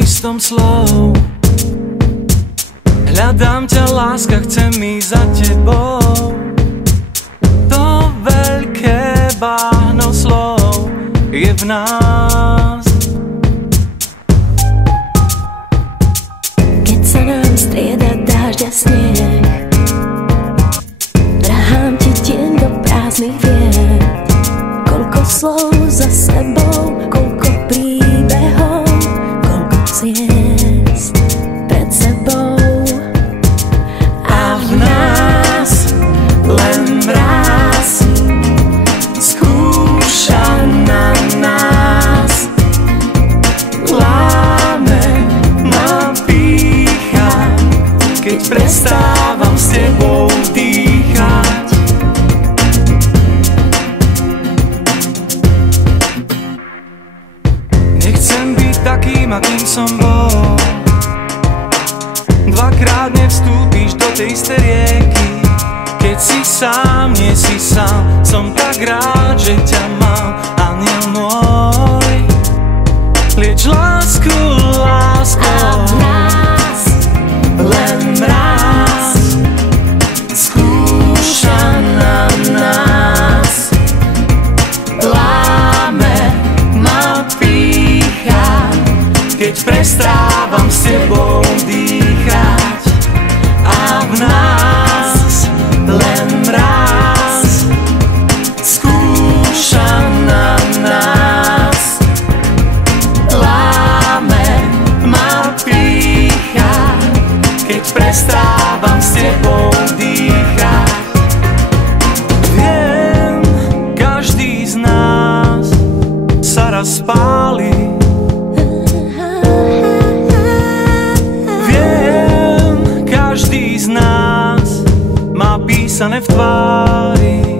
listom slov. Hľadám ťa, láska, chcem ísť za tebou. To veľké bahno slov je v nás. Keď sa nám strieda dážď a sneh, vrahám ti deň do prázdnych vied. Koľko slov za sebou, koľko príbehov, koľko ciest pred sebou. A v nás len mráz skúša na nás. Láme ma pýcha, keď prestávam s tebou dýchať. Nechcem byť takým, akým som bol. Dvakrát nevstúpiš do tej istej rieky. Keď si sám, nie si sám, som tak rád, že ťa mám, aniel môj. Lieč lásku láskou. A v nás len mráz skúša na nás. Láme ma pýcha, keď prestávam s tebou dýchať. A v nás len mráz skúša na nás. Láme ma pýcha, keď prestávam s tebou dýchať. Viem, každý z nás sa raz spáli. Viem, každý z nás má písané v tvári